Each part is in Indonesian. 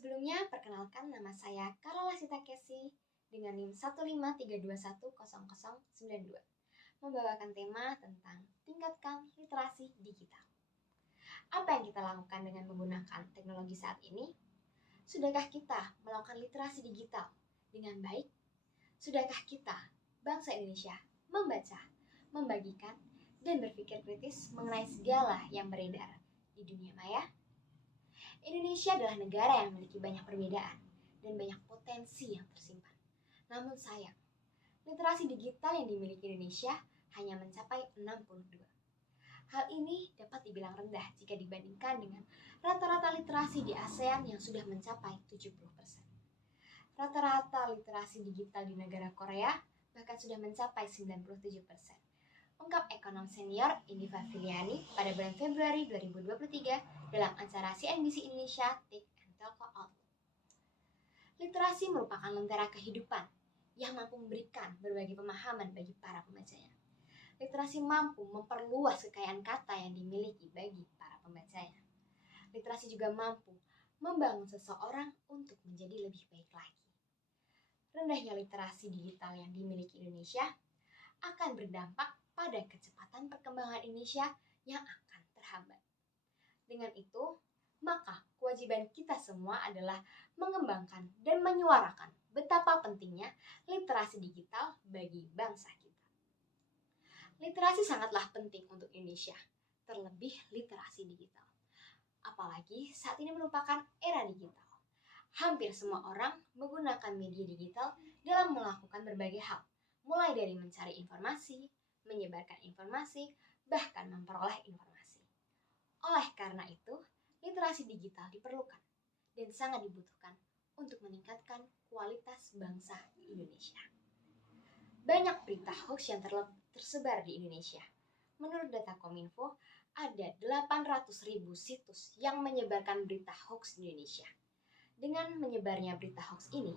Sebelumnya, perkenalkan nama saya Karola Sita Kesi dengan NIM 153210092, membawakan tema tentang tingkatkan literasi digital. Apa yang kita lakukan dengan menggunakan teknologi saat ini? Sudahkah kita melakukan literasi digital dengan baik? Sudahkah kita, bangsa Indonesia, membaca, membagikan, dan berpikir kritis mengenai segala yang beredar di dunia maya? Indonesia adalah negara yang memiliki banyak perbedaan dan banyak potensi yang tersimpan. Namun sayang, literasi digital yang dimiliki Indonesia hanya mencapai 62. Hal ini dapat dibilang rendah jika dibandingkan dengan rata-rata literasi di ASEAN yang sudah mencapai 70%. Rata-rata literasi digital di negara Korea bahkan sudah mencapai 97%. Ungkap ekonom senior Indi Fafiliani pada bulan Februari 2023 dalam acara CNBC Indonesia Tech and Telco Outlook. Literasi merupakan lentera kehidupan yang mampu memberikan berbagai pemahaman bagi para pembacanya. Literasi mampu memperluas kekayaan kata yang dimiliki bagi para pembacanya. Literasi juga mampu membangun seseorang untuk menjadi lebih baik lagi. Rendahnya literasi digital yang dimiliki Indonesia akan berdampak pada kecepatan perkembangan Indonesia yang akan terhambat. Dengan itu, maka kewajiban kita semua adalah mengembangkan dan menyuarakan betapa pentingnya literasi digital bagi bangsa kita. Literasi sangatlah penting untuk Indonesia, terlebih literasi digital. Apalagi saat ini merupakan era digital. Hampir semua orang menggunakan media digital dalam melakukan berbagai hal, mulai dari mencari informasi, menyebarkan informasi, bahkan memperoleh informasi. Oleh karena itu, literasi digital diperlukan dan sangat dibutuhkan untuk meningkatkan kualitas bangsa Indonesia. Banyak berita hoax yang tersebar di Indonesia. Menurut data Kominfo, ada 800.000 situs yang menyebarkan berita hoax di Indonesia. Dengan menyebarnya berita hoax ini,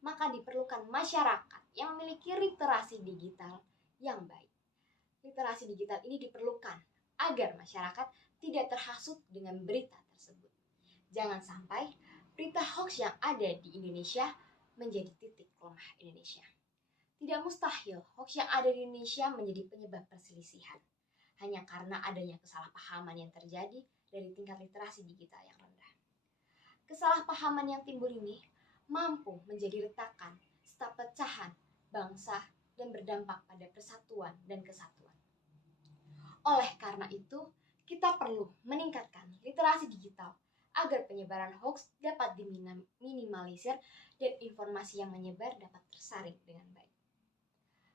maka diperlukan masyarakat yang memiliki literasi digital yang baik. Literasi digital ini diperlukan agar masyarakat tidak terhasut dengan berita tersebut. Jangan sampai berita hoax yang ada di Indonesia menjadi titik lemah Indonesia. Tidak mustahil hoax yang ada di Indonesia menjadi penyebab perselisihan, hanya karena adanya kesalahpahaman yang terjadi dari tingkat literasi digital yang rendah. Kesalahpahaman yang timbul ini mampu menjadi retakan serta pecahan bangsa dan berdampak pada persatuan dan kesatuan. Oleh karena itu, kita perlu meningkatkan literasi digital agar penyebaran hoax dapat diminimalisir dan informasi yang menyebar dapat tersaring dengan baik.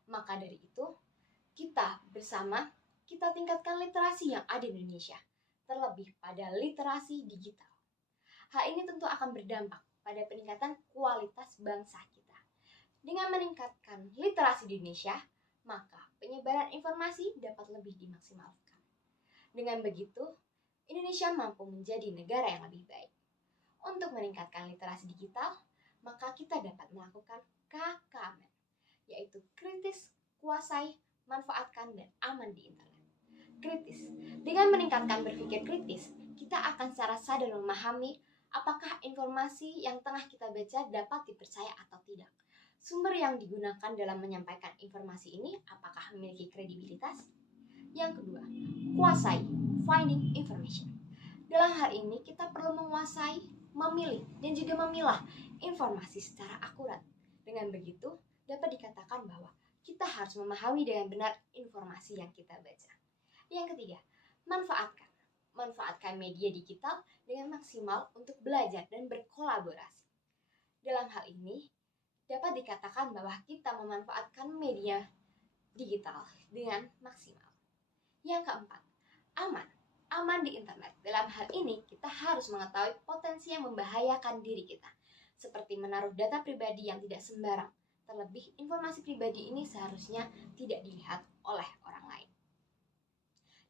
Maka dari itu, kita bersama kita tingkatkan literasi yang ada di Indonesia, terlebih pada literasi digital. Hal ini tentu akan berdampak pada peningkatan kualitas bangsa kita. Dengan meningkatkan literasi di Indonesia, maka penyebaran informasi dapat lebih dimaksimalkan. Dengan begitu, Indonesia mampu menjadi negara yang lebih baik. Untuk meningkatkan literasi digital, maka kita dapat melakukan KKM, yaitu kritis, kuasai, manfaatkan, dan aman di internet. Kritis. Dengan meningkatkan berpikir kritis, kita akan secara sadar memahami apakah informasi yang tengah kita baca dapat dipercaya atau tidak. Sumber yang digunakan dalam menyampaikan informasi ini apakah memiliki kredibilitas? Yang kedua, kuasai, finding information. Dalam hal ini kita perlu menguasai, memilih, dan juga memilah informasi secara akurat. Dengan begitu, dapat dikatakan bahwa kita harus memahami dengan benar informasi yang kita baca. Yang ketiga, manfaatkan. Manfaatkan media digital dengan maksimal untuk belajar dan berkolaborasi. Dalam hal ini, dapat dikatakan bahwa kita memanfaatkan media digital dengan maksimal. Yang keempat, aman. Aman di internet. Dalam hal ini, kita harus mengetahui potensi yang membahayakan diri kita, seperti menaruh data pribadi yang tidak sembarang. Terlebih, informasi pribadi ini seharusnya tidak dilihat oleh orang lain.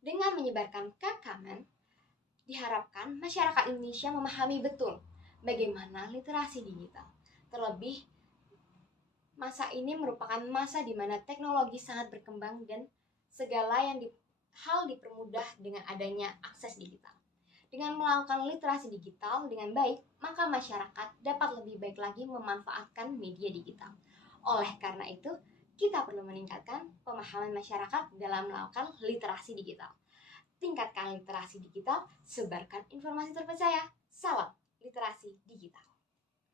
Dengan menyebarkan KKM, diharapkan masyarakat Indonesia memahami betul bagaimana literasi digital. Terlebih, masa ini merupakan masa di mana teknologi sangat berkembang dan segala hal dipermudah dengan adanya akses digital. Dengan melakukan literasi digital dengan baik, maka masyarakat dapat lebih baik lagi memanfaatkan media digital. Oleh karena itu, kita perlu meningkatkan pemahaman masyarakat dalam melakukan literasi digital. Tingkatkan literasi digital, sebarkan informasi terpercaya. Salam literasi digital.